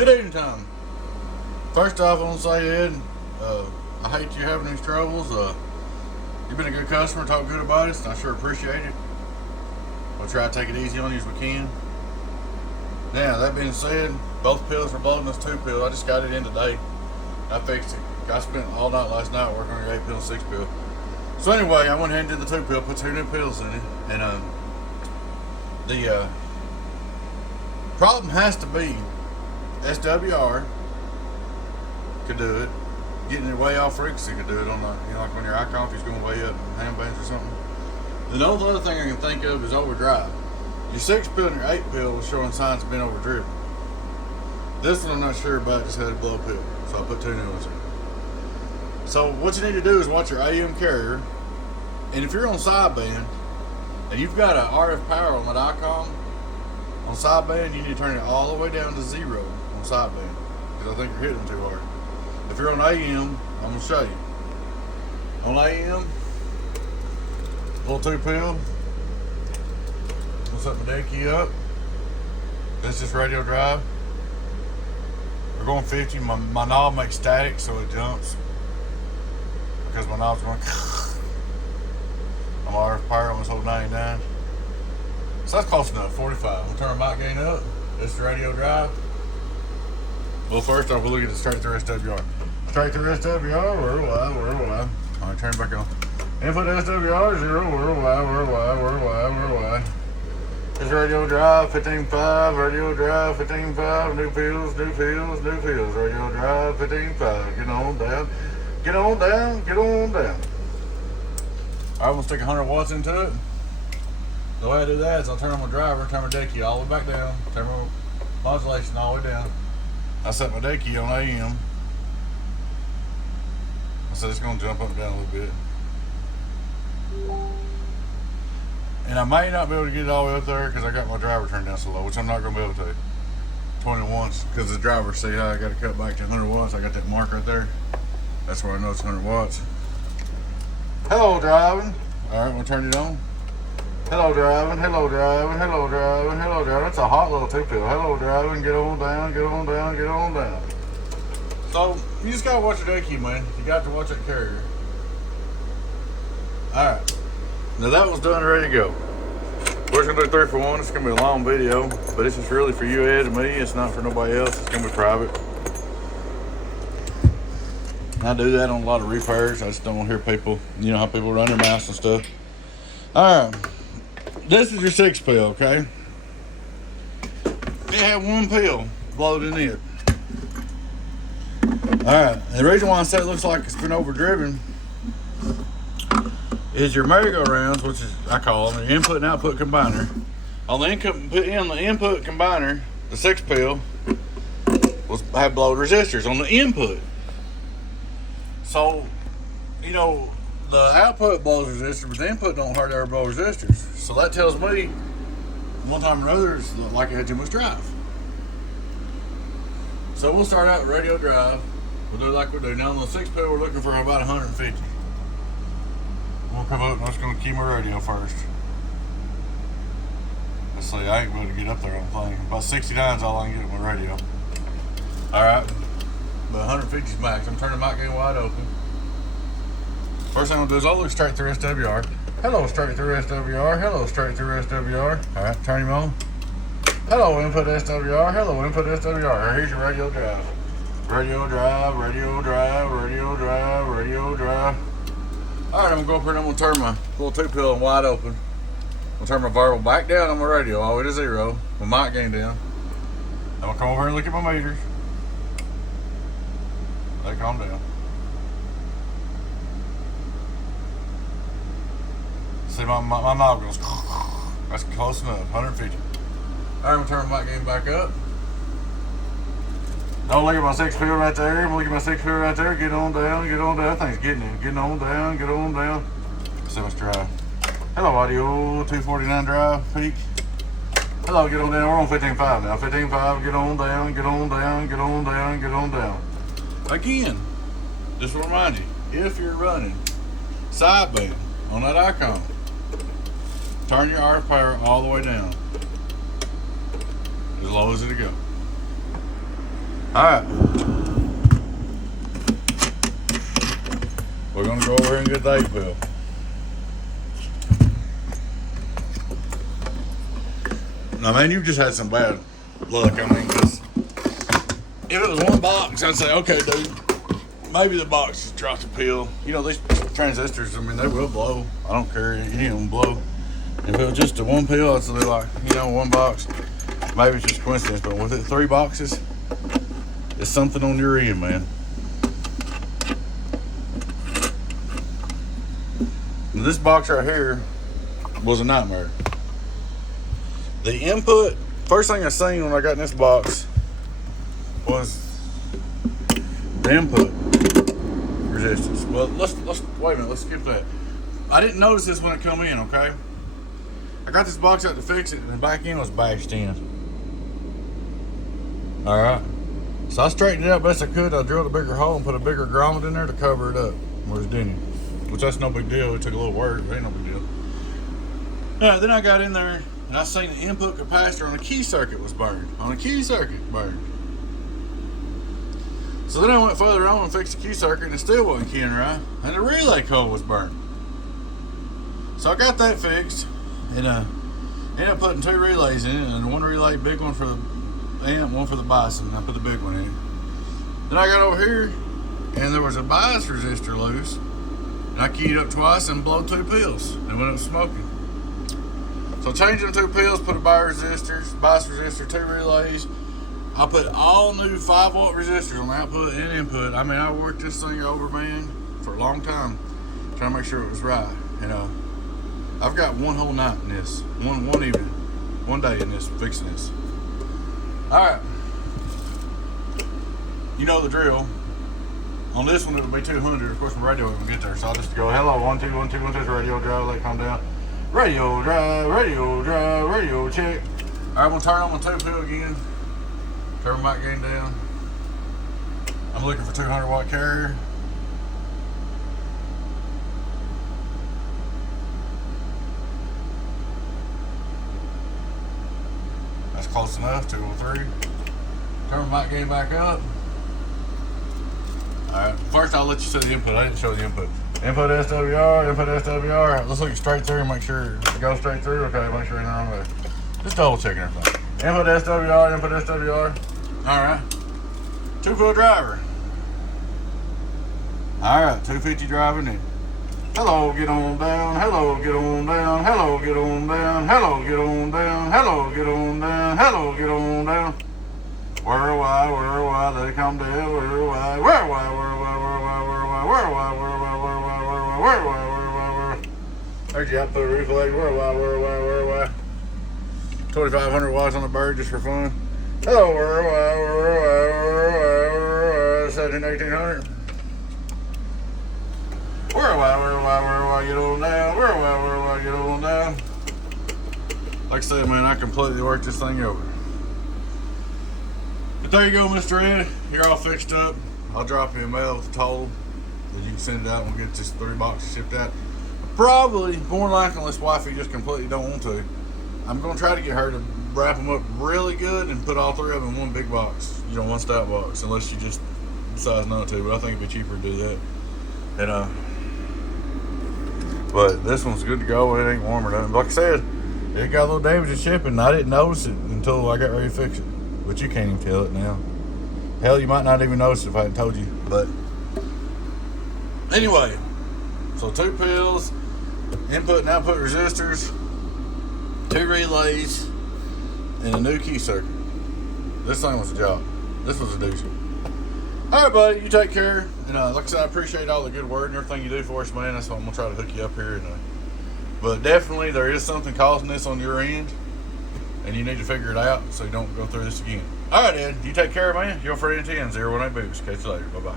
Good evening time. First off, I want to say, Ed, I hate you having these troubles. You've been a good customer, talk good about us, and I sure appreciate it. We'll try to take it easy on you as we can. Now, that being said, both pills are blowing this 2-pill. I just got it in today. I fixed it. I spent all night last night working on your 8-pill and 6-pill. So anyway, I went ahead and did the 2-pill, put 2 new pills in it, and the problem has to be SWR could do it. Getting it way off frequency could do it on like when your eye coffee's going way up in handbands or something. The only other thing I can think of is overdrive. Your 6-pill and your 8-pill was showing signs of being overdriven. This one I'm not sure about, just had a blow pill, so I put 2 new ones in. So what you need to do is watch your AM carrier, and if you're on sideband and you've got an RF power on that ICOM on sideband, you need to turn it all the way down to 0 on sideband, because I think you're hitting too hard. If you're on AM, I'm going to show you. On AM, pull 2-pill, we'll set my dead key up. This is radio drive. We're going 50. My knob makes static, so it jumps, because my knob's going. I'm RF power on this whole 99. So that's close enough, 45. We'll turn my mic gain up. This is radio drive. Well, first off, we'll look at the straight through SWR. Straight through SWR, worldwide. All right, turn it back on. Input SWR, 0, worldwide. This radio drive, 15.5, radio drive, 15.5, new pills. Radio drive, 15.5, get on down. All right, I'm gonna stick 100 watts into it. The way I do that is I'll turn on my driver, turn my dead key all the way back down, turn my modulation all the way down. I set my dead key on AM. I said it's gonna jump up and down a little bit. And I may not be able to get it all the way up there because I got my driver turned down so low, which I'm not gonna be able to. 21s, because the driver, see how I got to cut back to 100 watts. I got that mark right there. That's where I know it's 100 watts. Hello driving. All right, we'll turn it on. Hello driving. That's a hot little 2-pill. Hello driving, get on down. So, you just gotta watch your dead key, man. You got to watch that carrier. Alright. Now that one's done and ready to go. We're just gonna do 3 for 1. It's gonna be a long video, but it's just really for you, Ed, and me. It's not for nobody else. It's gonna be private. I do that on a lot of repairs. I just don't want to hear people, you know how people run their mouths and stuff. Alright. This is your 6-pill, okay? It had 1 pill blowed in it. Alright, the reason why I say it looks like it's been overdriven is your merry-go-rounds, which is, I call them, the input and output combiner. On the input combiner, the 6-pill had blowed resistors on the input. So, you know, the output blows resistors, but the input don't hardly ever blow resistors. So that tells me, one time or another, it's like it had too much drive. So we'll start out with radio drive. We'll do it like we do. Now on the 6-pill, we're looking for about 150. We'll come up and I'm just going to keep my radio first. Let's see, I ain't going to get up there on the thing. About 69 is all I can get with my radio. Alright, but 150 is max. I'm turning the mic gain wide open. First thing I'm going to do is I'll look straight through SWR. Hello, straight through SWR. Alright, turn him on. Hello, input SWR. Here's your radio drive. Radio drive. Alright, I'm going to go up here and I'm going to turn my little 2-pill wide open. I'll turn my variable back down on my radio all the way to 0. My mic gain down. I'm going to come over here and look at my meters. They calm down. See, my knob goes. That's close enough. 150. Alright, I'm going to turn my mic gain back up. Don't look at my 6-pill right there. Get on down. That thing's getting it. Getting on down. See what's drive. Hello, audio. 249 drive, peak. Hello, get on down. We're on 15.5 now. 15.5, get on down. Again, just to remind you, if you're running sideband on that icon, turn your RF power all the way down, as low as it'll go. Alright. We're gonna go over here and get the 8-pill. Now, man, you've just had some bad luck. I mean, because if it was one box, I'd say, okay, dude, maybe the box just dropped a pill. You know, these transistors, I mean, they will blow. I don't care, any of them blow. If it was just a one pill, I'd say, like, you know, one box, maybe it's just coincidence. But with it 3 boxes, it's something on your end, man. And this box right here was a nightmare. The input, first thing I seen when I got in this box was the input resistance. Well, let's wait a minute, let's skip that. I didn't notice this when it come in, okay? I got this box out to fix it and the back end was bashed in. Alright. So I straightened it out best I could. I drilled a bigger hole and put a bigger grommet in there to cover it up where it's dented. Which that's no big deal. It took a little work, but ain't no big deal. Alright, then I got in there and I seen the input capacitor on the key circuit was burned. On the key circuit burned. So then I went further on and fixed the key circuit and it still wasn't keying right. And the relay coil was burned. So I got that fixed and ended up putting 2 relays in it, and one relay, big one for the amp, one for the bias, and I put the big one in. Then I got over here and there was a bias resistor loose. And I keyed up twice and blow 2 pills and went up smoking. So changed them 2 pills, put a bias resistor, 2 relays. I put all new 5-volt resistors on output and input. I mean, I worked this thing over, man, for a long time, trying to make sure it was right. You know, I've got one whole night in this, one day in this, fixing this. All right, you know the drill. On this one, it'll be 200. Of course, my radio won't get there, so I'll just go, hello, 1 2 1 2 1 2, radio drive, let it calm down. Radio drive, radio check. All right, I'm gonna turn on my 2-pill again. Turn my mic gain down. I'm looking for 200-watt carrier. That's close enough, 203. Turn my mic gain back up. Alright, first I'll let you see the input. I didn't show the input. Input SWR, input SWR. Let's look straight through and make sure it goes straight through. Okay, make sure it's not there. Just double checking everything. Input SWR, input SWR. Alright. 2-pill driver. Alright, 250 driving in. Hello, get on down. Hello, get on down. Hello, get on down. Hello, get on down. Hello, get on down. Hello, get on down. Where, let it come down. Where, there's your output reflex. Where, 2,500 watts on the bird just for fun. Hello, 17,1800. Where, get on down. Where, get on down. Like I said, man, I completely worked this thing over. But there you go, Mr. Ed. You're all fixed up. I'll drop you a mail with the total. And you can send it out and we'll get this 3 boxes shipped out. Probably, more likely, unless wifey just completely don't want to, I'm going to try to get her to wrap them up really good and put all 3 of them in one big box. You know, one stout box, unless you just decide not to. But I think it'd be cheaper to do that. And, but this one's good to go. It ain't warm or nothing. Like I said, it got a little damage in shipping. And I didn't notice it until I got ready to fix it. But you can't even tell it now. Hell, you might not even notice it if I hadn't told you. But anyway, so 2 pills, input and output resistors, 2 relays, and a new key circuit. This thing was a job. This was a doozy. All right, buddy, you take care. And like I said, I appreciate all the good word and everything you do for us, man. That's why I'm gonna try to hook you up here. But definitely, there is something causing this on your end, and you need to figure it out so you don't go through this again. All right, Ed, you take care, man. Your friend 10 018 Boost. Catch you later. Bye bye.